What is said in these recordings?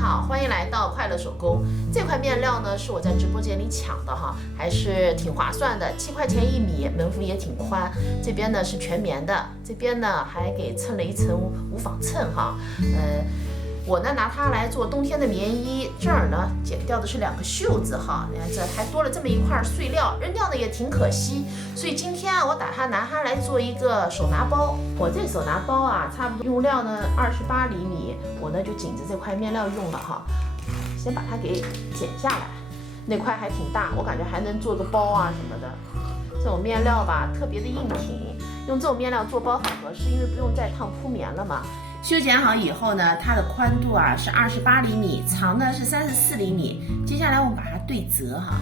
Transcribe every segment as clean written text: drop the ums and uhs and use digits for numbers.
好，欢迎来到快乐手工。这块面料呢是我在直播间里抢的哈，还是挺划算的，7块钱1米，门幅也挺宽。这边呢是全棉的，这边呢还给蹭了一层无纺衬哈。我呢拿它来做冬天的棉衣，这儿呢剪掉的是2个袖子哈，你看这还多了这么一块碎料，扔掉呢也挺可惜，所以今天啊我打算拿它来做一个手拿包。我这手拿包啊，差不多用料呢28厘米，我呢就紧着这块面料用了哈，先把它给剪下来，那块还挺大，我感觉还能做个包啊什么的。这种面料吧特别的硬挺，用这种面料做包很合适，因为不用再烫铺棉了嘛。修剪好以后呢，它的宽度啊是28厘米，长呢是34厘米。接下来我们把它对折哈，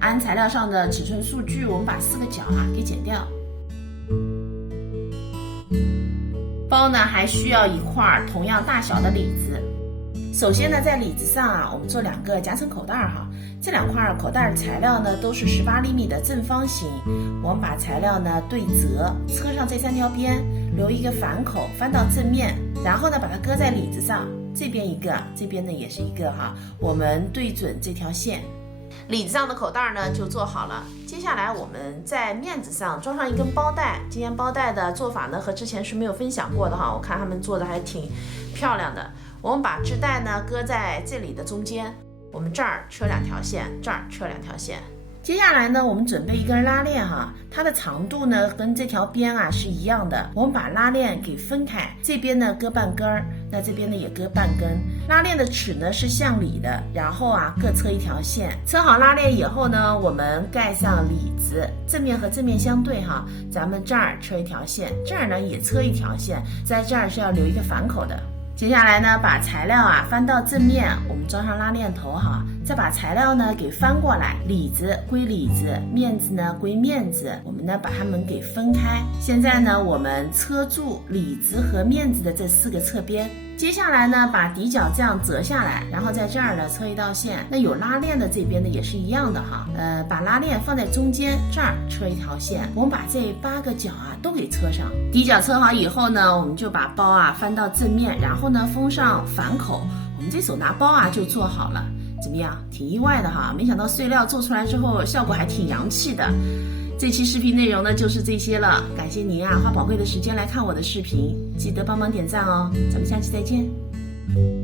按材料上的尺寸数据，我们把4个角啊给剪掉。包呢还需要一块同样大小的里子。首先呢，在里子上啊，我们做2个夹层口袋哈。这2块口袋的材料呢都是18厘米的正方形，我们把材料呢对折，车上这3条边，留一个反口，翻到正面，然后呢把它搁在里子上，这边一个，这边呢也是一个哈，我们对准这条线。里子上的口袋呢就做好了，接下来我们在面子上装上一根包带。今天包带的做法呢和之前是没有分享过的哈，我看他们做的还挺漂亮的。我们把织带呢搁在这里的中间，我们这儿车2条线，这儿车2条线。接下来呢，我们准备一根拉链哈，它的长度呢跟这条边啊是一样的，我们把拉链给分开，这边呢搁半根儿，那这边呢也搁半根。拉链的齿呢是向里的，然后啊各车1条线。车好拉链以后呢，我们盖上里子，正面和正面相对哈，咱们这儿车1条线，这儿呢也车1条线，在这儿是要留一个反口的。接下来呢，把材料啊翻到正面，我们装上拉链头哈，再把材料呢给翻过来，里子归里子，面子呢归面子，我们呢把它们给分开。现在呢，我们车住里子和面子的这4个侧边。接下来呢，把底角这样折下来，然后在这儿呢车1道线。那有拉链的这边呢也是一样的哈，把拉链放在中间，这儿车1条线。我们把这8个角啊都给车上。底角车好以后呢，我们就把包啊翻到正面，然后呢封上反口。我们这手拿包啊就做好了，怎么样？挺意外的哈，没想到碎料做出来之后效果还挺洋气的。这期视频内容呢就是这些了，感谢您啊花宝贵的时间来看我的视频，记得帮忙点赞哦，咱们下期再见。